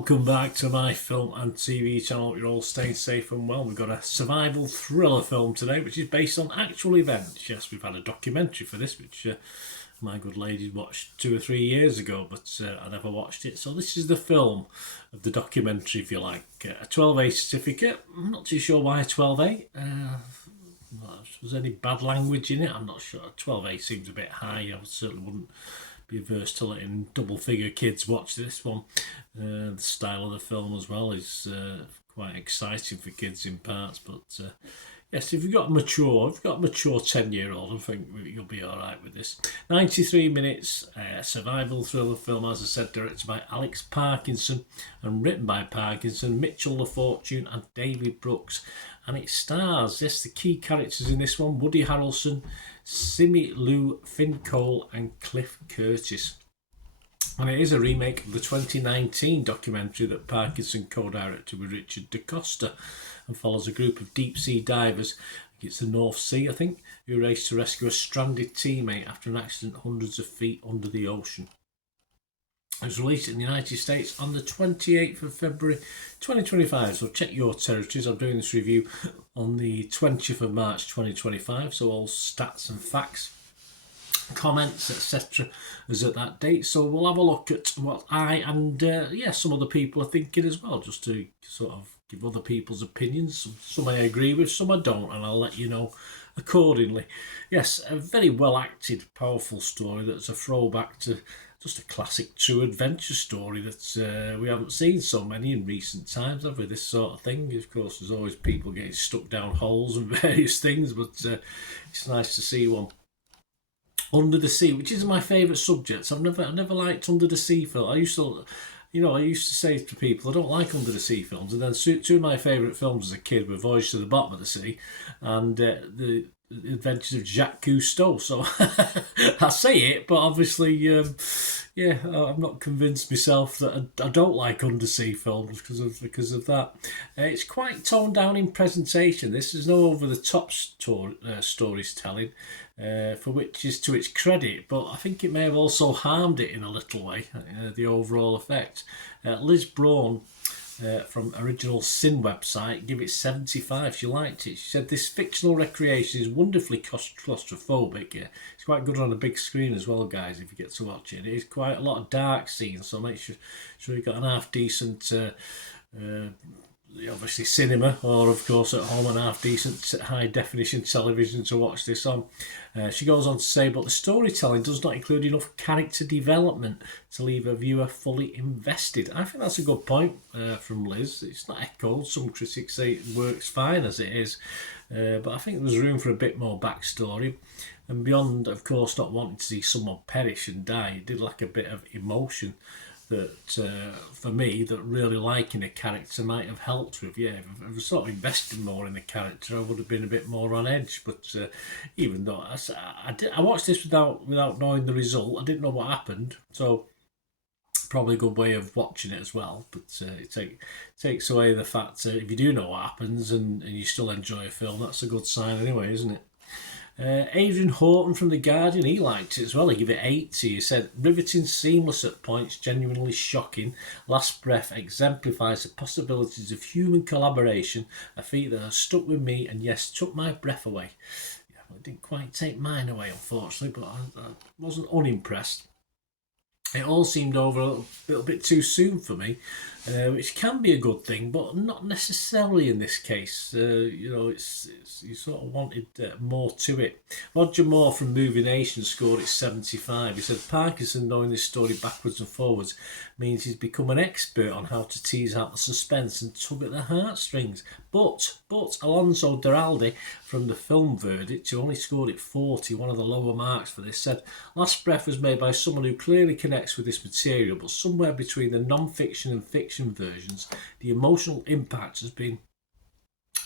welcome back to my film and TV channel. You're all staying safe and well. We've got a survival thriller film today, which is based on actual events. Yes, we've had a documentary for this, which my good lady watched 2 or 3 years ago, but I never watched it. So this is the film of the documentary, if you like. A 12A certificate. I'm not too sure why 12A. Was there any bad language in it? I'm not sure. 12A seems a bit high. I certainly wouldn't be averse to letting double-figure kids watch this one. The style of the film as well is quite exciting for kids in parts, but yes, if you've got a mature 10-year-old, I think you'll be all right with this. 93 minutes, survival thriller film, as I said, directed by Alex Parkinson and written by Parkinson, Mitchell LaFortune and David Brooks. And it stars, yes, the key characters in this one, Woody Harrelson, Simu Liu, Finn Cole and Cliff Curtis. And it is a remake of the 2019 documentary that Parkinson co-directed with Richard DaCosta and follows a group of deep-sea divers, it's the North Sea, I think, who race to rescue a stranded teammate after an accident hundreds of feet under the ocean. It was released in the United States on the 28th of February 2025, so check your territories. I'm doing this review on the 20th of March 2025, so all stats and facts, comments, etc. is at that date. So we'll have a look at what I and some other people are thinking as well, just to sort of give other people's opinions. Some I agree with, some I don't, and I'll let you know accordingly. Yes, a very well acted, powerful story that's a throwback to just a classic true adventure story that we haven't seen so many in recent times, have we? This sort of thing. Of course, there's always people getting stuck down holes and various things, but it's nice to see one. Under the Sea, which is my favourite subject. I've never liked Under the Sea film. I used to say to people, I don't like Under the Sea films, and then two of my favourite films as a kid were Voyage to the Bottom of the Sea and the Adventures of Jacques Cousteau. So I say it, but obviously, I'm not convinced myself that I don't like undersea films because of that. It's quite toned down in presentation. This is no over the top stories telling, for which is to its credit, but I think it may have also harmed it in a little way. The overall effect. Liz Braun, from Original Sin website, give it 75. She liked it. She said this fictional recreation is wonderfully claustrophobic. It's quite good on a big screen as well, guys, if you get to watch it. It is quite a lot of dark scenes, so make sure you've got an half decent obviously cinema, or of course at home an half decent high definition television to watch this on. She goes on to say, but the storytelling does not include enough character development to leave a viewer fully invested. I think that's a good point from Liz. It's not echoed. Some critics say it works fine as it is, but I think there's room for a bit more backstory. And beyond, of course, not wanting to see someone perish and die, it did lack a bit of emotion that for me, that really liking a character might have helped with. Yeah, if I was sort of invested more in the character, I would have been a bit more on edge. But even though I watched this without knowing the result, I didn't know what happened, so probably a good way of watching it as well. But it takes away the fact that if you do know what happens and you still enjoy a film, that's a good sign anyway, isn't it? Adrian Horton from The Guardian, he liked it as well. He gave it 80. He said, riveting, seamless at points, genuinely shocking. Last breath exemplifies the possibilities of human collaboration, a feat that has stuck with me and, yes, took my breath away. Yeah, well, it didn't quite take mine away, unfortunately, but I wasn't unimpressed. It all seemed over a little bit too soon for me, which can be a good thing, but not necessarily in this case. You sort of wanted more to it. Roger Moore from Movie Nation scored it 75. He said, Parkinson, knowing this story backwards and forwards, means he's become an expert on how to tease out the suspense and tug at the heartstrings. But Alonso Duralde from The Film Verdict, who only scored it 40, one of the lower marks for this, said, Last Breath was made by someone who clearly connects with this material, but somewhere between the non-fiction and fiction versions, the emotional impact has been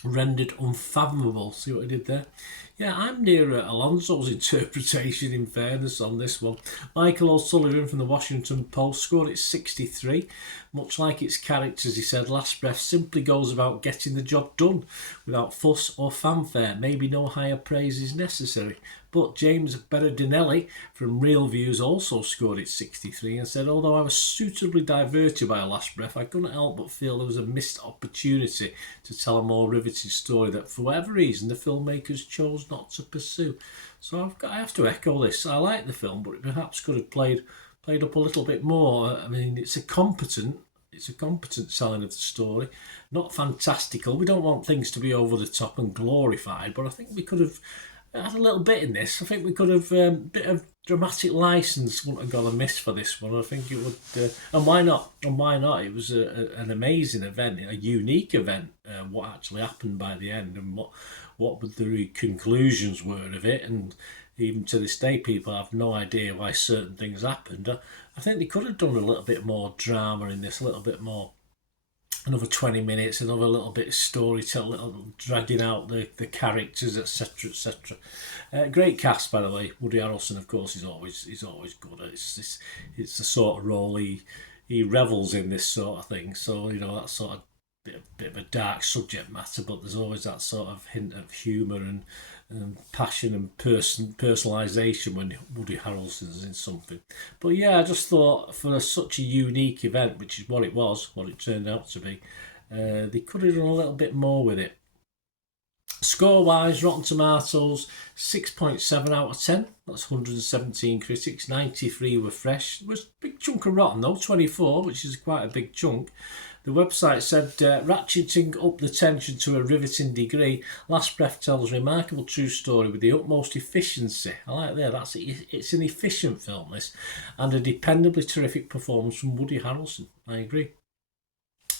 rendered unfathomable. See what I did there? Yeah, I'm near Alonso's interpretation, in fairness, on this one. Michael O'Sullivan from the Washington Post scored it 63. Much like its characters, he said, Last Breath simply goes about getting the job done without fuss or fanfare. Maybe no higher praise is necessary. But James Berardinelli from Real Views also scored it 63 and said, although I was suitably diverted by A Last Breath, I couldn't help but feel there was a missed opportunity to tell a more riveting story that for whatever reason the filmmakers chose not to pursue. So I have to echo this. I like the film, but it perhaps could have played up a little bit more. I mean, it's a competent selling of the story, not fantastical. We don't want things to be over the top and glorified, but I think we could have had a little bit in this. I think we could have a bit of dramatic license wouldn't have gone amiss for this one. I think it would, and why not? And why not? It was an amazing event, a unique event. What actually happened by the end, and what the conclusions were of it, and even to this day, people have no idea why certain things happened. I think they could have done a little bit more drama in this, a little bit more, another 20 minutes, another little bit of storytelling, little dragging out the characters, etc., etc. Great cast, by the way. Woody Harrelson, of course, is always good. It's the sort of role he revels in, this sort of thing. So that sort of bit of a dark subject matter, but there's always that sort of hint of humour and passion and personalisation when Woody Harrelson's in something. But yeah, I just thought for such a unique event, which is what it turned out to be, they could have done a little bit more with it. Score-wise, Rotten Tomatoes, 6.7 out of 10. That's 117 critics, 93 were fresh. There was a big chunk of rotten though, 24, which is quite a big chunk. The website said, ratcheting up the tension to a riveting degree, Last Breath tells a remarkable true story with the utmost efficiency. I like that. It's an efficient film, this, and a dependably terrific performance from Woody Harrelson. I agree.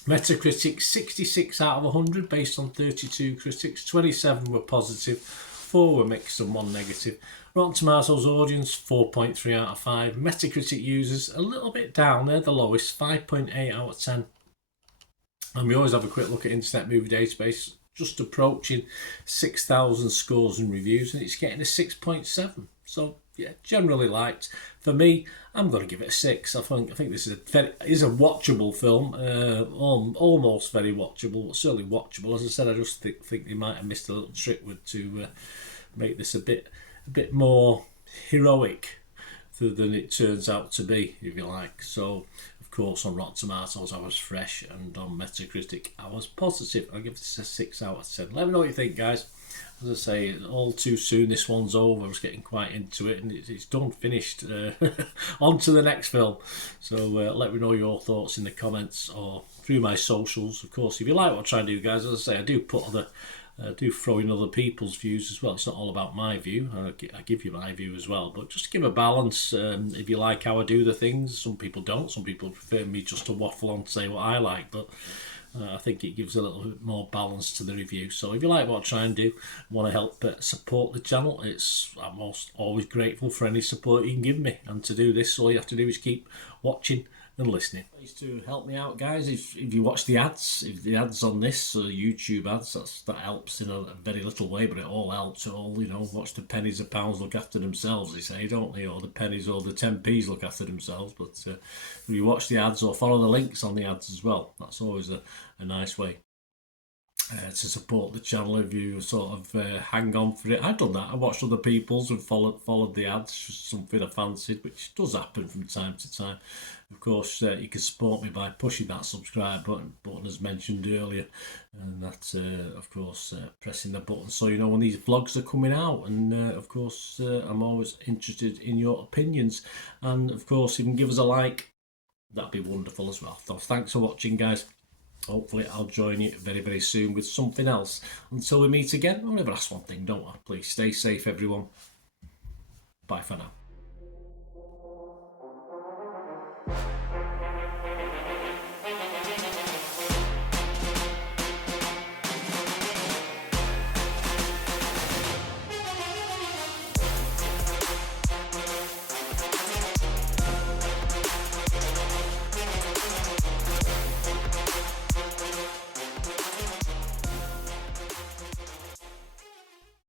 Metacritic, 66 out of 100 based on 32 critics. 27 were positive, 4 were mixed and 1 negative. Rotten Tomatoes audience, 4.3 out of 5. Metacritic users, a little bit down. They're the lowest, 5.8 out of 10. And we always have a quick look at Internet Movie Database, just approaching 6,000 scores and reviews, and it's getting a 6.7. So yeah, generally liked. For me, I'm going to give it a 6. I think this is a watchable film, almost very watchable, but certainly watchable. As I said, I just think they might have missed a little trick to make this a bit more heroic than it turns out to be, if you like. So, of course, on Rotten Tomatoes I was fresh, and on Metacritic I was positive. I'll give this a 6 out of 10. Let me know what you think, guys. As I say, all too soon this one's over. I was getting quite into it, and it's done, finished. On to the next film. So let me know your thoughts in the comments or through my socials. Of course, if you like what I try and do, guys, as I say, I do throw in other people's views as well. It's not all about my view. I give you my view as well, but just to give a balance. If you like how I do the things, some people don't. Some people prefer me just to waffle on to say what I like, but I think it gives a little bit more balance to the review. So if you like what I try and do, want to help support the channel, I'm always grateful for any support you can give me. And to do this, all you have to do is keep watching and listening. Please to help me out, guys. If you watch the ads, if the ads on this YouTube ads, that helps in a very little way, but it all helps. It all, watch the pennies and pounds look after themselves, they say, don't they? Or the pennies or the 10p's look after themselves. But if you watch the ads or follow the links on the ads as well, that's always a nice way to support the channel. If you sort of hang on for it, I've done that. I watched other people's and followed the ads, just something I fancied, which does happen from time to time. Of course, you can support me by pushing that subscribe button as mentioned earlier, and that's of course pressing the button so you know when these vlogs are coming out. And of course, I'm always interested in your opinions, and of course, if you can give us a like, that'd be wonderful as well. So thanks for watching, guys. Hopefully I'll join you very, very soon with something else. Until we meet again, I'll never ask one thing, don't I? Please stay safe, everyone. Bye for now.